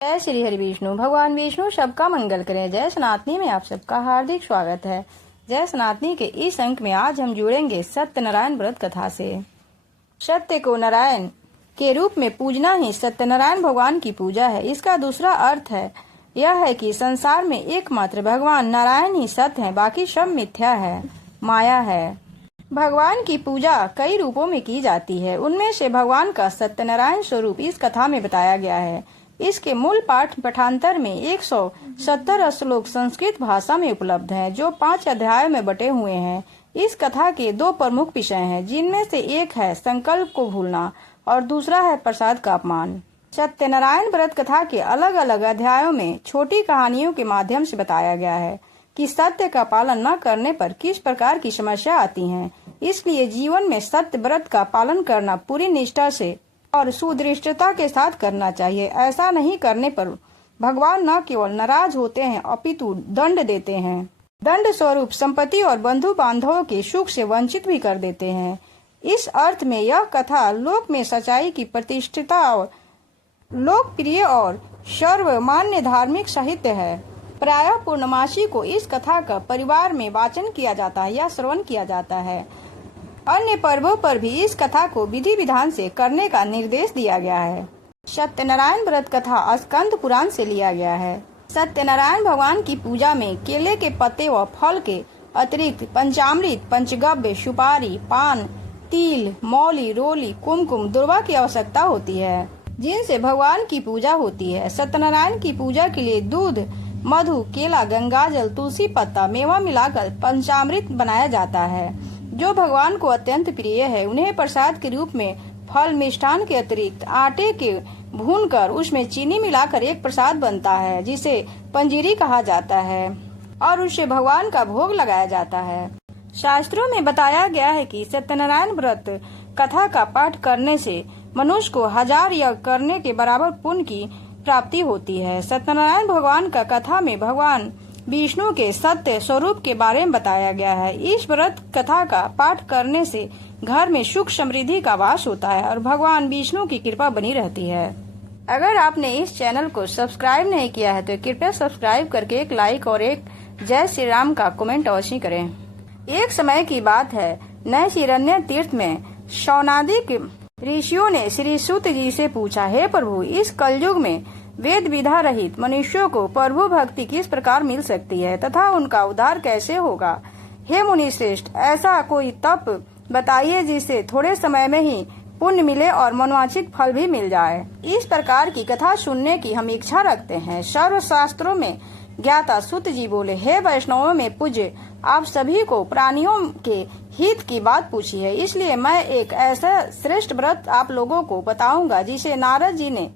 जय श्री हरि विष्णु। भगवान विष्णु सबका मंगल करें। जय सनातनी में आप सबका हार्दिक स्वागत है। जय सनातनी के इस अंक में आज हम जुड़ेंगे सत्यनारायण व्रत कथा से। सत्य को नारायण के रूप में पूजना ही सत्यनारायण भगवान की पूजा है। इसका दूसरा अर्थ यह है कि संसार में एकमात्र भगवान नारायण ही सत्य है, बाकी सब मिथ्या है, माया है। भगवान की पूजा कई रूपों में की जाती है, उनमें से भगवान का सत्यनारायण स्वरूप इस कथा में बताया गया है। इसके मूल पाठांतर में 170 श्लोक संस्कृत भाषा में उपलब्ध हैं, जो 5 अध्यायों में बटे हुए हैं। इस कथा के 2 प्रमुख विषय हैं, जिनमें से एक है संकल्प को भूलना और दूसरा है प्रसाद का अपमान। सत्यनारायण व्रत कथा के अलग अलग अध्यायों में छोटी कहानियों के माध्यम से बताया गया है कि सत्य का पालन न करने पर किस प्रकार की समस्या आती हैं। इसलिए जीवन में सत्य व्रत का पालन करना पूरी निष्ठा से और सुदृढ़ता के साथ करना चाहिए। ऐसा नहीं करने पर भगवान न केवल नाराज होते हैं अपितु दंड देते हैं। दंड स्वरूप संपत्ति और बंधु बांधवों के सुख से वंचित भी कर देते हैं। इस अर्थ में यह कथा लोक में सच्चाई की प्रतिष्ठिता और लोकप्रिय और सर्वमान्य धार्मिक साहित्य है। प्रायः पूर्णमासी को इस कथा का परिवार में वाचन किया जाता है या श्रवण किया जाता है। अन्य पर्वों पर भी इस कथा को विधि विधान से करने का निर्देश दिया गया है। सत्यनारायण व्रत कथा स्कंद पुराण से लिया गया है। सत्यनारायण भगवान की पूजा में केले के पत्ते व फल के अतिरिक्त पंचामृत, पंचगव्य, सुपारी, पान, तिल, मौली, रोली, कुमकुम, दुर्वा की आवश्यकता होती है, जिनसे भगवान की पूजा होती है। सत्यनारायण की पूजा के लिए दूध, मधु, केला, गंगाजल, तुलसी पत्ता, मेवा मिलाकर पंचामृत बनाया जाता है, जो भगवान को अत्यंत प्रिय है। उन्हें प्रसाद के रूप में फल, मिष्ठान के अतिरिक्त आटे के भूनकर उसमें चीनी मिलाकर एक प्रसाद बनता है, जिसे पंजीरी कहा जाता है, और उसे भगवान का भोग लगाया जाता है। शास्त्रों में बताया गया है कि सत्यनारायण व्रत कथा का पाठ करने से मनुष्य को 1000 यज्ञ करने के बराबर पुण्य की प्राप्ति होती है। सत्यनारायण भगवान का कथा में भगवान विष्णु के सत्य स्वरूप के बारे में बताया गया है। इस व्रत कथा का पाठ करने से घर में सुख समृद्धि का वास होता है और भगवान विष्णु की कृपा बनी रहती है। अगर आपने इस चैनल को सब्सक्राइब नहीं किया है तो कृपया सब्सक्राइब करके एक लाइक और एक जय श्री राम का कमेंट अवश्य करें। एक समय की बात है, नैशिरण्य तीर्थ में शौनादिक ऋषियों ने श्री सूत जी से पूछा, हे प्रभु, इस कलयुग में वेद विधा रहित मनुष्यों को प्रभु भक्ति किस प्रकार मिल सकती है तथा उनका उद्धार कैसे होगा? हे मुनि श्रेष्ठ, ऐसा कोई तप बताइए जिससे थोड़े समय में ही पुण्य मिले और मनोवांछित फल भी मिल जाए। इस प्रकार की कथा सुनने की हम इच्छा रखते हैं। सर्व शास्त्रों में ज्ञाता सूत जी बोले, हे वैष्णवों में पूज्य, आप सभी को प्राणियों के हित की बात पूछी है, इसलिए मैं एक ऐसा श्रेष्ठ व्रत आप लोगों को बताऊंगा जिसे नारद जी ने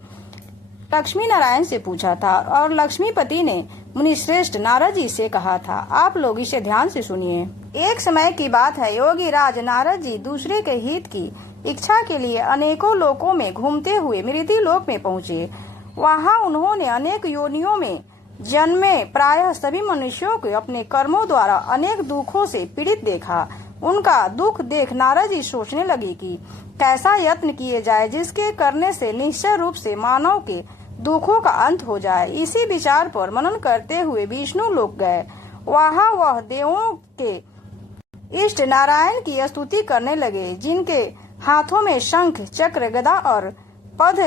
लक्ष्मी नारायण से पूछा था और लक्ष्मीपति ने मुनि श्रेष्ठ नारद जी से कहा था। आप लोग इसे ध्यान से सुनिए। एक समय की बात है, योगी राज नारद जी दूसरे के हित की इच्छा के लिए अनेकों लोकों में घूमते हुए मृत्यु लोक में पहुँचे। वहाँ उन्होंने अनेक योनियों में जन्मे प्रायः सभी मनुष्यों को अपने कर्मों द्वारा अनेक दुखों से पीड़ित देखा। उनका दुख देख नारद जी सोचने लगे कि कैसा यत्न किए जाए जिसके करने से निश्चय रूप से मानव के दुखों का अंत हो जाए। इसी विचार पर मनन करते हुए विष्णु लोक गए। वहाँ वह देवों के इष्ट नारायण की स्तुति करने लगे, जिनके हाथों में शंख, चक्र, गदा और पद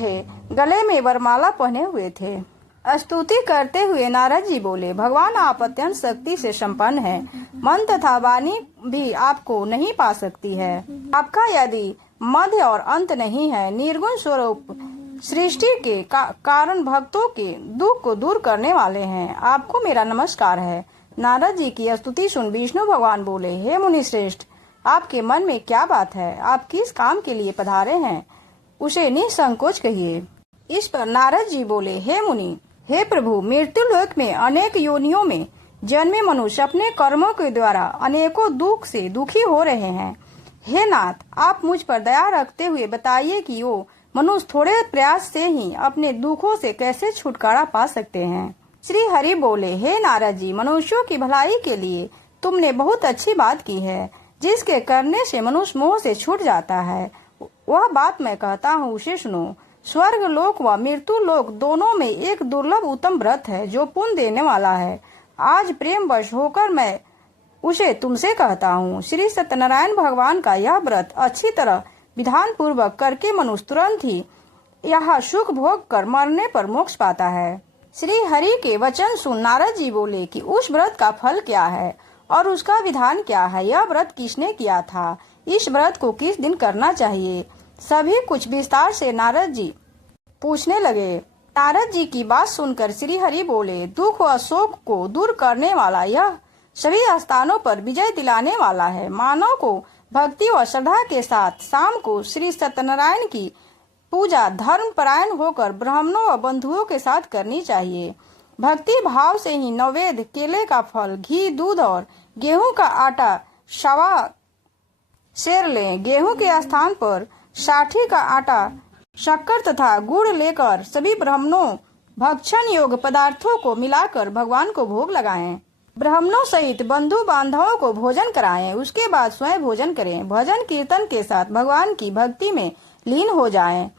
थे, गले में वरमाला पहने हुए थे। स्तुति करते हुए नारद जी बोले, भगवान, आप अत्यंत शक्ति से संपन्न हैं। मन तथा वाणी भी आपको नहीं पा सकती है। आपका यदि मध्य और अंत नहीं है। निर्गुण स्वरूप सृष्टि के कारण भक्तों के दुख को दूर करने वाले हैं। आपको मेरा नमस्कार है। नारद जी की स्तुति सुन विष्णु भगवान बोले, हे मुनि श्रेष्ठ, आपके मन में क्या बात है? आप किस काम के लिए पधारे हैं, उसे निसंकोच कहिए। इस पर नारद जी बोले, हे मुनि, हे प्रभु, मृत्यु लोक में अनेक योनियों में जन्मे मनुष्य अपने कर्मों के द्वारा अनेकों दुख से दुखी हो रहे हैं। हे नाथ, आप मुझ पर दया रखते हुए बताइए कि वो मनुष्य थोड़े प्रयास से ही अपने दुखों से कैसे छुटकारा पा सकते हैं। श्री हरि बोले, हे नारद जी, मनुष्यों की भलाई के लिए तुमने बहुत अच्छी बात की है, जिसके करने से मनुष्य मोह से छूट जाता है। वह बात मैं कहता हूँ, उसे सुनो। स्वर्ग लोक व मृत्यु लोक दोनों में एक दुर्लभ उत्तम व्रत है जो पुण्य देने वाला है। आज प्रेम वश होकर मैं उसे तुमसे कहता हूँ। श्री सत्यनारायण भगवान का यह व्रत अच्छी तरह विधान पूर्वक करके मनुष्य तुरंत ही यह सुख भोग कर मरने पर मोक्ष पाता है। श्री हरि के वचन सुन नारद जी बोले कि उस व्रत का फल क्या है और उसका विधान क्या है, यह व्रत किसने किया था, इस व्रत को किस दिन करना चाहिए। सभी कुछ विस्तार से नारद जी पूछने लगे। नारद जी की बात सुनकर श्री हरि बोले, दुख व शोक को दूर करने वाला यह सभी स्थानों पर विजय दिलाने वाला है। मानव को भक्ति व श्रद्धा के साथ शाम को श्री सत्यनारायण की पूजा धर्म परायण होकर ब्राह्मणों व बंधुओं के साथ करनी चाहिए। भक्ति भाव से ही नैवेद्य, केले का फल, घी, दूध और गेहूं का आटा सवा सेर लें। गेहूं के स्थान पर साठी का आटा, शक्कर तथा गुड़ लेकर सभी ब्राह्मणों भक्षण योग्य पदार्थों को मिलाकर भगवान को भोग लगाएं। ब्राह्मणों सहित बंधु बांधवों को भोजन कराएं। उसके बाद स्वयं भोजन करें। भजन कीर्तन के साथ भगवान की भक्ति में लीन हो जाएं।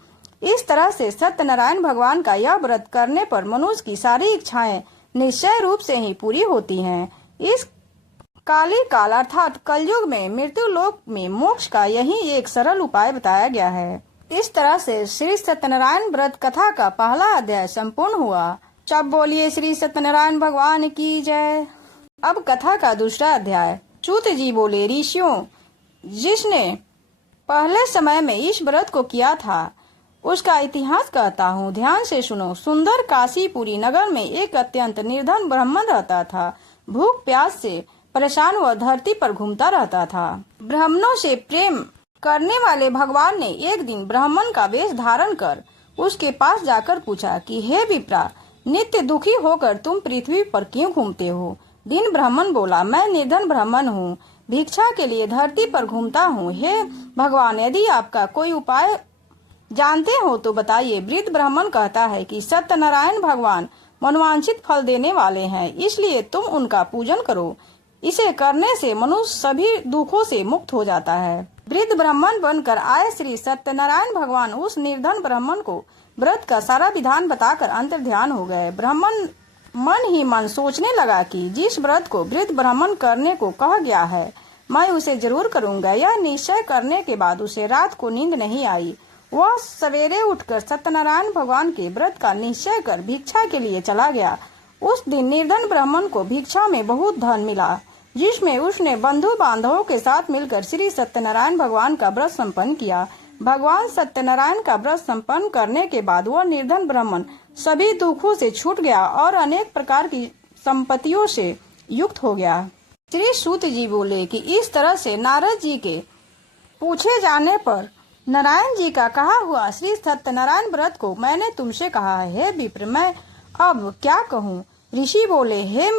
इस तरह से सत्यनारायण भगवान का यह व्रत करने पर मनुष्य की सारी इच्छाएं निश्चय रूप से ही पूरी होती हैं। इस काली काल अर्थात कलयुग में मृत्यु लोक में मोक्ष का यही एक सरल उपाय बताया गया है। इस तरह से श्री सत्यनारायण व्रत कथा का पहला अध्याय संपूर्ण हुआ। सब बोलिए श्री सत्यनारायण भगवान की जय। अब कथा का दूसरा अध्याय। सूत जी बोले, ऋषियों, जिसने पहले समय में इस व्रत को किया था उसका इतिहास कहता हूँ, ध्यान से सुनो। सुंदर काशीपुरी नगर में एक अत्यंत निर्धन ब्राह्मण रहता था। भूख प्यास से परेशान वह धरती पर घूमता रहता था। ब्राह्मणों से प्रेम करने वाले भगवान ने एक दिन ब्राह्मण का वेश धारण कर उसके पास जाकर पूछा कि हे विप्रा, नित्य दुखी होकर तुम पृथ्वी पर क्यों घूमते हो। दिन ब्राह्मण बोला, मैं निर्धन ब्राह्मण हूँ, भिक्षा के लिए धरती पर घूमता हूँ। हे भगवान, यदि आपका कोई उपाय जानते हो तो बताइए। वृद्ध ब्राह्मण कहता है कि सत्यनारायण भगवान मनोवांछित फल देने वाले हैं, इसलिए तुम उनका पूजन करो। इसे करने से मनुष्य सभी दुखों से मुक्त हो जाता है। वृद्ध ब्राह्मण बनकर आए श्री सत्यनारायण भगवान उस निर्धन ब्राह्मण को व्रत का सारा विधान बताकर अंतर ध्यान हो गए। ब्राह्मण मन ही मन सोचने लगा कि जिस व्रत को वृद्ध ब्राह्मण करने को कहा गया है मैं उसे जरूर करूंगा। यह निश्चय करने के बाद उसे रात को नींद नहीं आई। वह सवेरे उठकर सत्यनारायण भगवान के व्रत का निश्चय कर भिक्षा के लिए चला गया। उस दिन निर्धन ब्राह्मण को भिक्षा में बहुत धन मिला, जिसमें उसने बंधु बांधवों के साथ मिलकर श्री सत्यनारायण भगवान का व्रत संपन्न किया। भगवान सत्यनारायण का व्रत संपन्न करने के बाद वह निर्धन ब्राह्मण सभी दुखों से छूट गया और अनेक प्रकार की संपत्तियों से युक्त हो गया। श्री सूत जी बोले कि इस तरह से नारद जी के पूछे जाने पर नारायण जी का कहा हुआ श्री सत्यनारायण व्रत को मैंने तुमसे कहा है। हे विप्र, मैं अब क्या कहूँ। ऋषि बोले, हे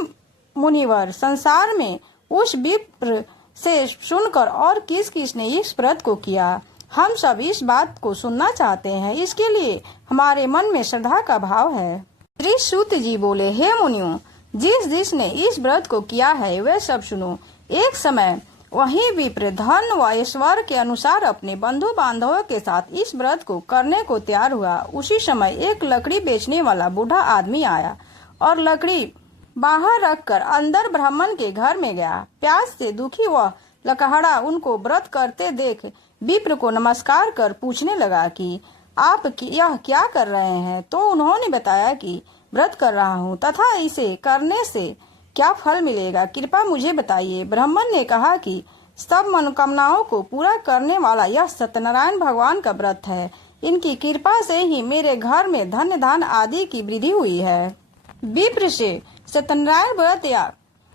मुनिवर, संसार में उस विप्र से सुनकर और किस किस ने इस व्रत को किया, हम सब इस बात को सुनना चाहते हैं। इसके लिए हमारे मन में श्रद्धा का भाव है। श्री सूत जी बोले, हे मुनियों, जिस जिसने इस व्रत को किया है वे सब सुनो। एक समय वही विप्र धन व ऐश्वर्य के अनुसार अपने बंधु बांधवों के साथ इस व्रत को करने को तैयार हुआ। उसी समय एक लकड़ी बेचने वाला बूढ़ा आदमी आया और लकड़ी बाहर रखकर अंदर ब्राह्मण के घर में गया। प्यास से दुखी वह लकहड़ा उनको व्रत करते देख विप्र को नमस्कार कर पूछने लगा कि आप यह क्या कर रहे हैं। तो उन्होंने बताया कि व्रत कर रहा हूँ तथा इसे करने से क्या फल मिलेगा, कृपया मुझे बताइए। ब्राह्मण ने कहा कि सब मनोकामनाओं को पूरा करने वाला यह सत्यनारायण भगवान का व्रत है। इनकी कृपा से ही मेरे घर में धन धान आदि की वृद्धि हुई है। विप्र से सत्यनारायण व्रत या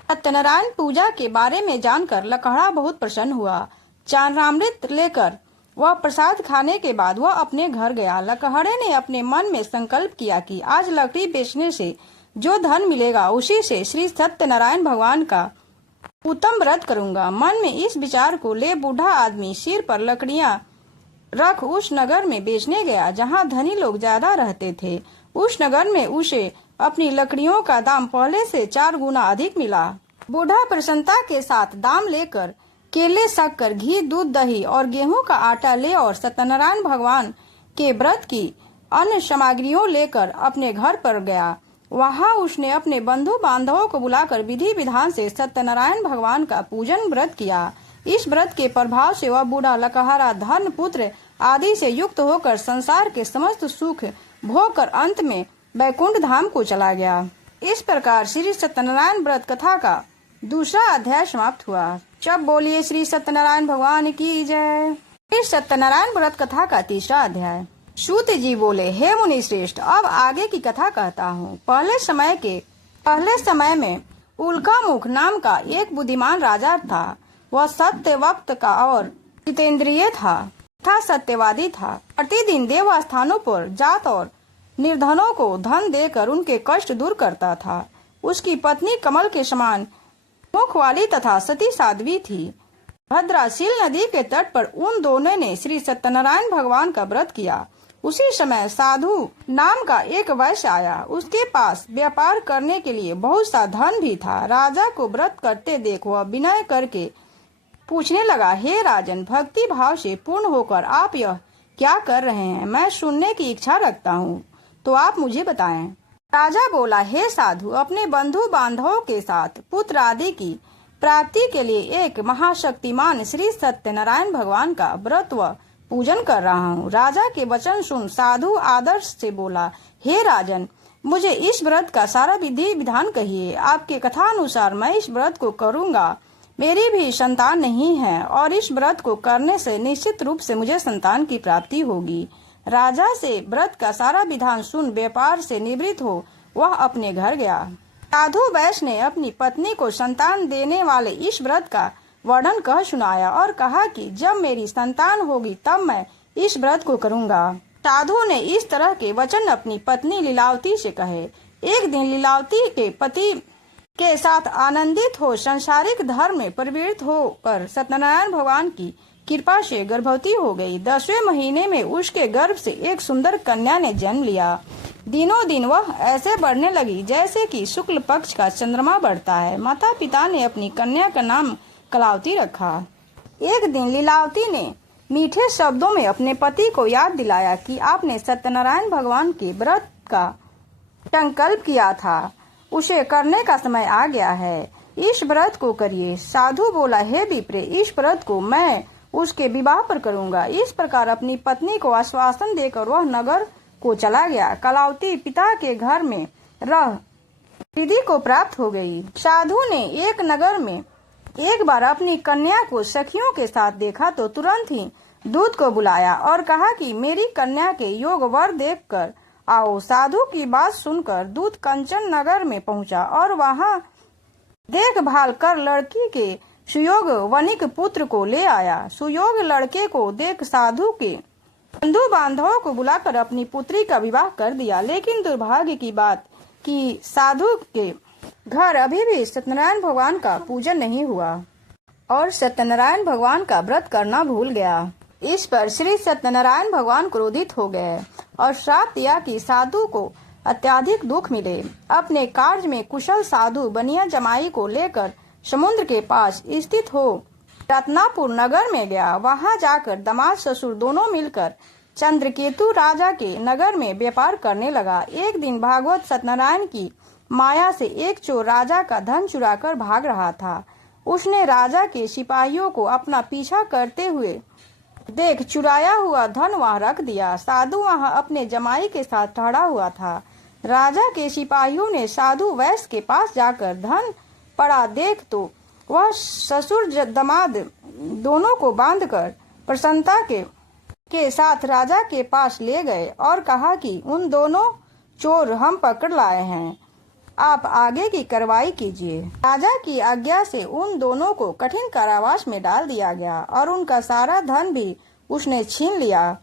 सत्यनारायण पूजा के बारे में जानकर लकहड़ा बहुत प्रसन्न हुआ। चारणामृत लेकर वह प्रसाद खाने के बाद वह अपने घर गया। लकहड़े ने अपने मन में संकल्प किया कि आज लकड़ी बेचने से जो धन मिलेगा उसी से श्री सत्यनारायण भगवान का उत्तम व्रत करूंगा। मन में इस विचार को ले बूढ़ा आदमी सिर पर लकड़ियां रख उस नगर में बेचने गया जहां धनी लोग ज्यादा रहते थे। उस नगर में उसे अपनी लकड़ियों का दाम पहले से 4 गुना अधिक मिला। बूढ़ा प्रसन्नता के साथ दाम लेकर केले, शक्कर, घी, दूध, दही और गेहूं का आटा ले और सत्यनारायण भगवान के व्रत की अन्य सामग्रियों लेकर अपने घर पर गया। वहां उसने अपने बंधु बांधवों को बुलाकर विधि विधान से सत्यनारायण भगवान का पूजन व्रत किया। इस व्रत के प्रभाव से वह बूढ़ा लकहारा धन पुत्र आदि से युक्त होकर संसार के समस्त सुख भोग कर अंत में वैकुंठ धाम को चला गया। इस प्रकार श्री सत्यनारायण व्रत कथा का दूसरा अध्याय समाप्त हुआ। जब बोलिए श्री सत्यनारायण भगवान की जय। श्री सत्यनारायण व्रत कथा का तीसरा अध्याय। सूत जी बोले, हे मुनि श्रेष्ठ, अब आगे की कथा कहता हूँ। पहले समय में उल्कामुख नाम का एक बुद्धिमान राजा था। वह सत्य वक्त का और जितेंद्रिय था सत्यवादी था। प्रतिदिन देव स्थानों पर जात और निर्धनों को धन देकर उनके कष्ट दूर करता था। उसकी पत्नी कमल के समान मुख वाली तथा सती साध्वी थी। भद्राशील नदी के तट पर उन दोनों ने श्री सत्यनारायण भगवान का व्रत किया। उसी समय साधु नाम का एक वैश्य आया। उसके पास व्यापार करने के लिए बहुत सा धन भी था। राजा को व्रत करते देख वह विनय करके पूछने लगा, हे राजन, भक्ति भाव से पूर्ण होकर आप यह क्या कर रहे हैं? मैं सुनने की इच्छा रखता हूँ, तो आप मुझे बताएं। राजा बोला, हे साधु, अपने बंधु बांधवों के साथ पुत्र आदि की प्राप्ति के लिए एक महाशक्तिमान श्री सत्यनारायण भगवान का व्रत व पूजन कर रहा हूँ। राजा के वचन सुन साधु आदर्श से बोला, हे राजन, मुझे इस व्रत का सारा विधि विधान कहिए। आपके कथा अनुसार मैं इस व्रत को करूँगा। मेरी भी संतान नहीं है और इस व्रत को करने से निश्चित रूप से मुझे संतान की प्राप्ति होगी। राजा से व्रत का सारा विधान सुन व्यापार से निवृत्त हो वह अपने घर गया। साधु वैश्य ने अपनी पत्नी को संतान देने वाले इस व्रत का वर्णन कह सुनाया और कहा कि जब मेरी संतान होगी तब मैं इस व्रत को करूंगा। साधु ने इस तरह के वचन अपनी पत्नी लीलावती से कहे। एक दिन लीलावती के पति के साथ आनंदित हो सांसारिक धर्म में प्रवृत्त होकर सत्यनारायण भगवान की कृपा से गर्भवती हो गई। 10वें महीने में उसके गर्भ से एक सुंदर कन्या ने जन्म लिया। दिनों दिन वह ऐसे बढ़ने लगी जैसे कि शुक्ल पक्ष का चंद्रमा बढ़ता है। माता पिता ने अपनी कन्या का नाम कलावती रखा। एक दिन लीलावती ने मीठे शब्दों में अपने पति को याद दिलाया कि आपने सत्यनारायण भगवान के व्रत का संकल्प किया था, उसे करने का समय आ गया है। इस व्रत को करिए। साधु बोला, हे विप्रे, इस व्रत को मैं उसके विवाह पर करूंगा। इस प्रकार अपनी पत्नी को आश्वासन देकर वह नगर को चला गया। कलावती पिता के घर में रह रिद्धि को प्राप्त हो गई। साधु ने एक नगर में एक बार अपनी कन्या को सखियों के साथ देखा तो तुरंत ही दूत को बुलाया और कहा कि मेरी कन्या के योग वर देखकर आओ। साधु की बात सुनकर दूत कंचन नगर में पहुंचा और वहां देखभाल कर लड़की के सुयोग वनिक पुत्र को ले आया। सुयोग लड़के को देख साधु के बंधु बांधवों को बुलाकर अपनी पुत्री का विवाह कर दिया। लेकिन दुर्भाग्य की बात कि साधु के घर अभी भी सत्यनारायण भगवान का पूजन नहीं हुआ और सत्यनारायण भगवान का व्रत करना भूल गया। इस पर श्री सत्यनारायण भगवान क्रोधित हो गए और श्राप दिया कि साधु को अत्यधिक दुख मिले। अपने कार्य में कुशल साधु बनिया जमाई को लेकर समुद्र के पास स्थित हो रत्नापुर नगर में गया। वहां जाकर दामाद ससुर दोनों मिलकर चंद्रकेतु राजा के नगर में व्यापार करने लगा। एक दिन भागवत सत्यनारायण की माया से एक चोर राजा का धन चुराकर भाग रहा था। उसने राजा के सिपाहियों को अपना पीछा करते हुए देख चुराया हुआ धन वहां रख दिया। साधु वहां अपने जमाई के साथ ठहरा हुआ था। राजा के सिपाहियों ने साधु वैश्य के पास जाकर धन पड़ा देख तो वह ससुर दामाद दोनों को बांधकर प्रसन्नता के साथ राजा के पास ले गए और कहा कि उन दोनों चोर हम पकड़ लाए हैं, आप आगे की कार्रवाई कीजिए। राजा की आज्ञा से उन दोनों को कठिन कारावास में डाल दिया गया और उनका सारा धन भी उसने छीन लिया।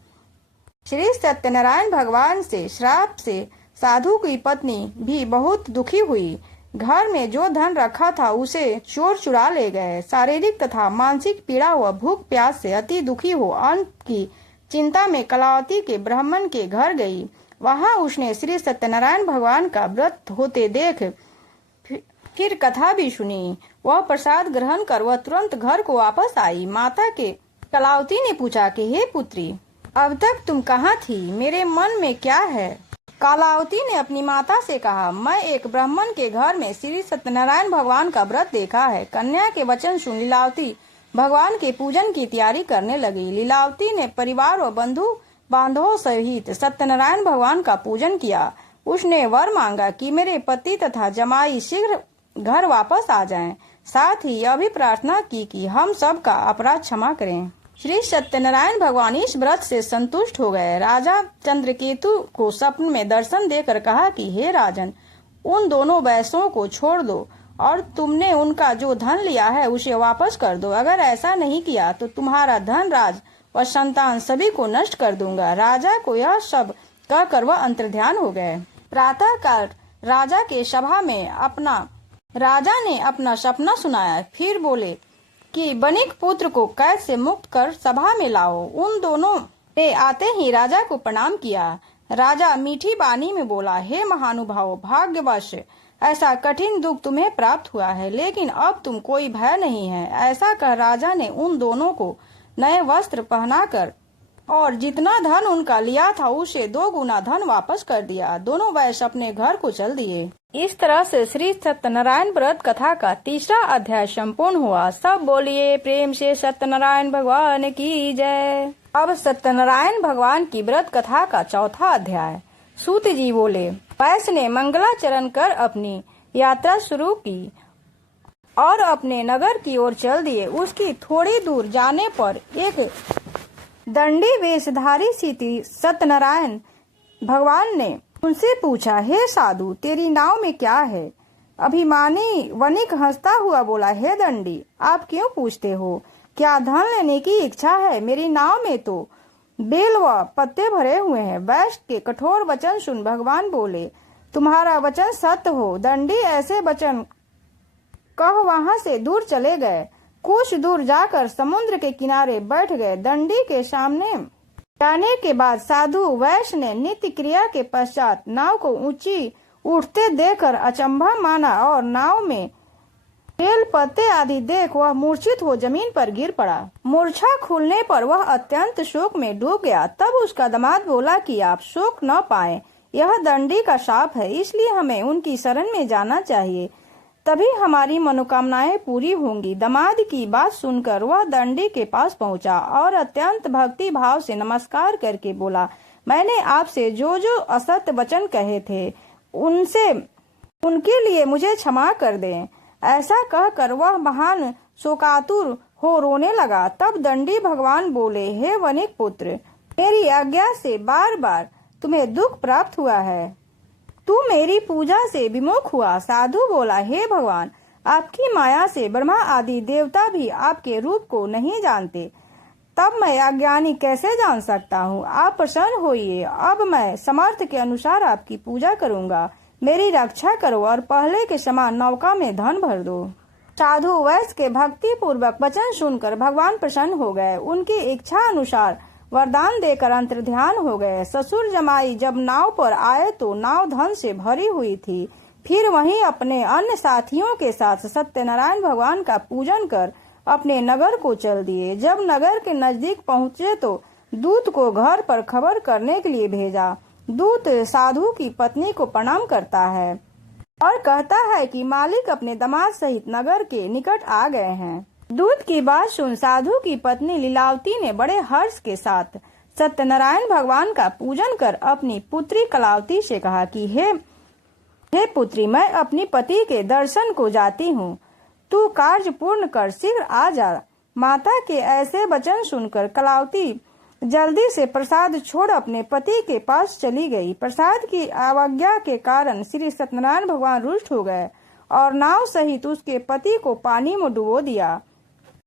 श्री सत्यनारायण भगवान से श्राप से साधु की पत्नी भी बहुत दुखी हुई। घर में जो धन रखा था उसे चोर चुरा ले गए। शारीरिक तथा मानसिक पीड़ा व भूख प्यास से अति दुखी हो अंत की चिंता में कलावती के ब्राह्मण के घर गई। वहां उसने श्री सत्यनारायण भगवान का व्रत होते देख फिर कथा भी सुनी। वह प्रसाद ग्रहण कर वह तुरंत घर को वापस आई। माता के कलावती ने पूछा कि हे पुत्री, अब तक तुम कहाँ थी? मेरे मन में क्या है? कलावती ने अपनी माता से कहा, मैं एक ब्राह्मण के घर में श्री सत्यनारायण भगवान का व्रत देखा है। कन्या के वचन सुन लीलावती भगवान के पूजन की तैयारी करने लगी। लीलावती ने परिवार और बंधु बांधवों सहित सत्यनारायण भगवान का पूजन किया। उसने वर मांगा कि मेरे पति तथा जमाई शीघ्र घर वापस आ जाएं। साथ ही यह भी प्रार्थना की कि हम सब का अपराध क्षमा करें। श्री सत्यनारायण भगवान इस व्रत से संतुष्ट हो गए। राजा चंद्रकेतु को स्वप्न में दर्शन देकर कहा कि हे राजन, उन दोनों वैश्यों को छोड़ दो और तुमने उनका जो धन लिया है उसे वापस कर दो। अगर ऐसा नहीं किया तो तुम्हारा धन, राज और संतान सभी को नष्ट कर दूंगा। राजा को यह सब कहकर वह अंतर्ध्यान हो गए। प्रातः काल राजा ने अपना सपना सुनाया। फिर बोले कि बनिक पुत्र को कैद से मुक्त कर सभा में लाओ। उन दोनों ने आते ही राजा को प्रणाम किया। राजा मीठी वाणी में बोला, हे महानुभाव, भाग्यवश ऐसा कठिन दुख तुम्हें प्राप्त हुआ है, लेकिन अब तुम कोई भय नहीं है। ऐसा कह राजा ने उन दोनों को नए वस्त्र पहनाकर और जितना धन उनका लिया था उसे 2 गुना धन वापस कर दिया। दोनों वैश्य अपने घर को चल दिए। इस तरह से श्री सत्यनारायण व्रत कथा का 3रा अध्याय संपूर्ण हुआ। सब बोलिए प्रेम से सत्यनारायण भगवान की जय। अब सत्यनारायण भगवान की व्रत कथा का 4था अध्याय। सूत जी बोले, वैश्य ने मंगलाचरण कर अपनी यात्रा शुरू की और अपने नगर की ओर चल दिए। उसकी थोड़ी दूर जाने पर एक दंडी वेशधारी सी सत्यनारायण भगवान ने उनसे पूछा, हे साधु, तेरी नाव में क्या है? अभिमानी वणिक हंसता हुआ बोला, हे दंडी, आप क्यों पूछते हो? क्या धन लेने की इच्छा है? मेरी नाव में तो बेल व पत्ते भरे हुए हैं। वैश्य के कठोर वचन सुन भगवान बोले, तुम्हारा वचन सत्य हो। दंडी ऐसे वचन कह वहां से दूर चले गए। कुछ दूर जाकर समुद्र के किनारे बैठ गए। दंडी के सामने जाने के बाद साधु वैश्य ने नित्य क्रिया के पश्चात नाव को ऊंची उठते देखकर अचंभा माना और नाव में बेल पत्ते आदि देख वह मूर्छित हो जमीन पर गिर पड़ा। मूर्छा खुलने पर वह अत्यंत शोक में डूब गया। तब उसका दामाद बोला कि आप शोक न पाएं, यह दंडी का शाप है, इसलिए हमें उनकी शरण में जाना चाहिए, तभी हमारी मनोकामनाएं पूरी होंगी। दामाद की बात सुनकर वह दंडी के पास पहुंचा और अत्यंत भक्ति भाव से नमस्कार करके बोला, मैंने आपसे जो जो असत्य वचन कहे थे उनके लिए मुझे क्षमा कर दें। ऐसा कहकर वह महान शोकातुर हो रोने लगा। तब दंडी भगवान बोले, हे वणिक पुत्र, मेरी आज्ञा से बार बार तुम्हें दुख प्राप्त हुआ है, तू मेरी पूजा से विमुख हुआ। साधु बोला, हे भगवान, आपकी माया से ब्रह्मा आदि देवता भी आपके रूप को नहीं जानते, तब मैं अज्ञानी कैसे जान सकता हूँ? आप प्रसन्न होइए, अब मैं समर्थ के अनुसार आपकी पूजा करूँगा। मेरी रक्षा करो और पहले के समान नौका में धन भर दो। साधु वैश्य के भक्ति पूर्वक वचन सुनकर भगवान प्रसन्न हो गए। उनकी इच्छा अनुसार वरदान देकर अंतर्ध्यान हो गए। ससुर जमाई जब नाव पर आए तो नाव धन से भरी हुई थी। फिर वहीं अपने अन्य साथियों के साथ सत्यनारायण भगवान का पूजन कर अपने नगर को चल दिए। जब नगर के नजदीक पहुंचे तो दूत को घर पर खबर करने के लिए भेजा। दूत साधु की पत्नी को प्रणाम करता है और कहता है कि मालिक अपने दामाद सहित नगर के निकट आ गए हैं। दूत की बात सुन साधु की पत्नी लीलावती ने बड़े हर्ष के साथ सत्यनारायण भगवान का पूजन कर अपनी पुत्री कलावती से कहा कि हे पुत्री, मैं अपनी पति के दर्शन को जाती हूँ, तू कार्य पूर्ण कर शीघ्र आ जा। माता के ऐसे वचन सुनकर कलावती जल्दी से प्रसाद छोड़ अपने पति के पास चली गई। प्रसाद की अवज्ञा के कारण श्री सत्यनारायण भगवान रुष्ट हो गए और नाव सहित उसके पति को पानी में डुबो दिया।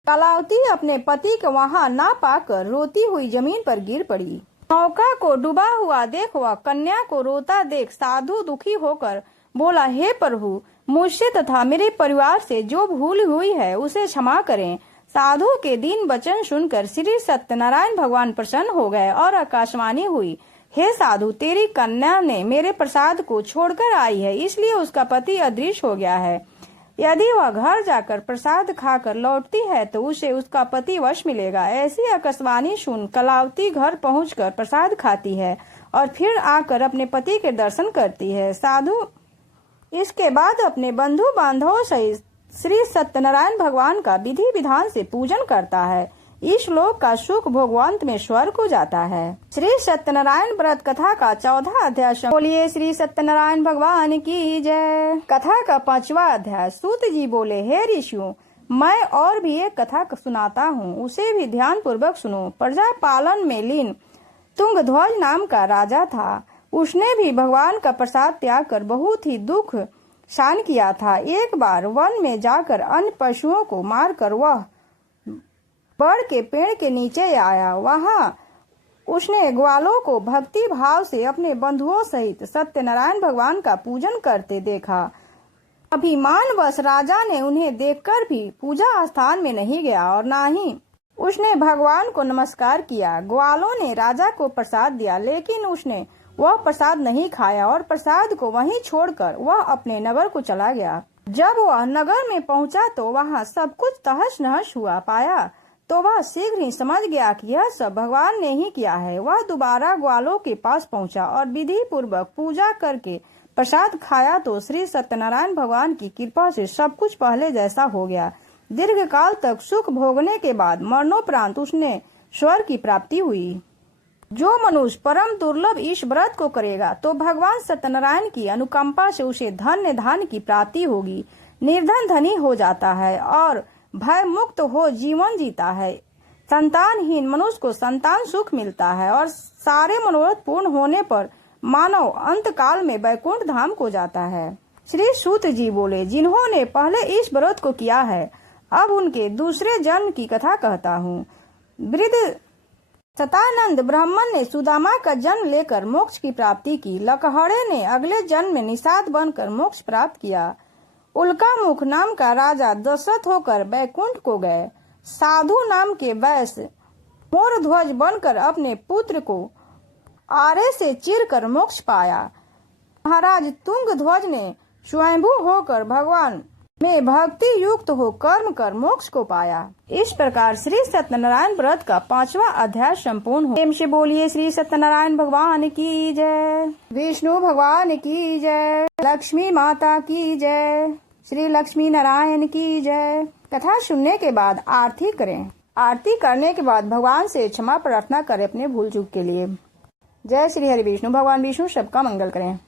कलावती अपने पति को वहां ना पाकर रोती हुई जमीन पर गिर पड़ी। नौका को डूबा हुआ देख वह कन्या को रोता देख साधु दुखी होकर बोला, हे प्रभु, मुझसे तथा मेरे परिवार से जो भूल हुई है उसे क्षमा करें। साधु के दीन वचन सुनकर श्री सत्यनारायण भगवान प्रसन्न हो गए और आकाशवाणी हुई, हे साधु, तेरी कन्या ने मेरे प्रसाद को छोड़कर आई है, इसलिए उसका पति अदृश्य हो गया है। यदि वह घर जाकर प्रसाद खाकर लौटती है तो उसे उसका पति वश मिलेगा। ऐसी आकाशवाणी सुन कलावती घर पहुंचकर प्रसाद खाती है और फिर आकर अपने पति के दर्शन करती है। साधु इसके बाद अपने बंधु बांधवों सहित श्री सत्यनारायण भगवान का विधि विधान से पूजन करता है। इस लोक का सुख भोगवंत में स्वर्ग को जाता है। श्री सत्यनारायण व्रत कथा का 14वां अध्याय। बोलिए श्री सत्यनारायण भगवान की जय। कथा का 5वां अध्याय। सूत जी बोले, हे ऋषियों, मैं और भी एक कथा सुनाता हूँ, उसे भी ध्यान पूर्वक सुनो। प्रजा पालन में लीन तुंगध्वज नाम का राजा था। उसने भी भगवान का प्रसाद त्याग कर बहुत ही दुख शान किया था। एक बार वन में जाकर अन्य पशुओं को मारकर वह बड़ के पेड़ के नीचे आया। वहां उसने ग्वालों को भक्ति भाव से अपने बंधुओं सहित सत्यनारायण भगवान का पूजन करते देखा। अभिमानवश राजा ने उन्हें देखकर भी पूजा स्थान में नहीं गया और ना ही उसने भगवान को नमस्कार किया। ग्वालों ने राजा को प्रसाद दिया, लेकिन उसने वह प्रसाद नहीं खाया और प्रसाद को वहीं छोड़कर वह अपने नगर को चला गया। जब वह नगर में पहुंचा तो वहां सब कुछ तहस नहस हुआ पाया तो वह शीघ्र ही समझ गया कि यह सब भगवान ने ही किया है। वह दोबारा ग्वालों के पास पहुंचा और विधि पूर्वक पूजा करके प्रसाद खाया तो श्री सत्यनारायण भगवान की कृपा से सब कुछ पहले जैसा हो गया। दीर्घ काल तक सुख भोगने के बाद मरणोपरांत उसने स्वर्ग की प्राप्ति हुई। जो मनुष्य परम दुर्लभ इस व्रत को करेगा तो भगवान सत्यनारायण की अनुकंपा से उसे धन्य धान की प्राप्ति होगी। निर्धन धनी हो जाता है और भय मुक्त हो जीवन जीता है। संतानहीन मनुष्य को संतान सुख मिलता है और सारे मनोरथ पूर्ण होने पर मानव अंत काल में वैकुंठ धाम को जाता है। श्री सूत जी बोले, जिन्होंने पहले इस व्रत को किया है, अब उनके दूसरे जन्म की कथा कहता हूँ। वृद्ध सतानंद ब्राह्मण ने सुदामा का जन्म लेकर मोक्ष की प्राप्ति की। लकहड़े ने अगले जन्म में निषाद बनकर मोक्ष प्राप्त किया। उल्कामुख नाम का राजा दशरथ होकर बैकुंठ को गए। साधु नाम के वैश्य मोरध्वज बनकर अपने पुत्र को आरे से चीरकर मोक्ष पाया। महाराज तुंगध्वज ने स्वयंभू होकर भगवान में भक्ति युक्त हो कर्म कर मोक्ष को पाया। इस प्रकार श्री सत्यनारायण व्रत का 5वां अध्याय संपूर्ण हो। प्रेम से बोलिए श्री सत्यनारायण भगवान की जय। विष्णु भगवान की जय। लक्ष्मी माता की जय। श्री लक्ष्मी नारायण की जय। कथा सुनने के बाद आरती करें। आरती करने के बाद भगवान से क्षमा प्रार्थना करें अपने भूल चूक के लिए। जय श्री हरि विष्णु। भगवान विष्णु सबका मंगल करें।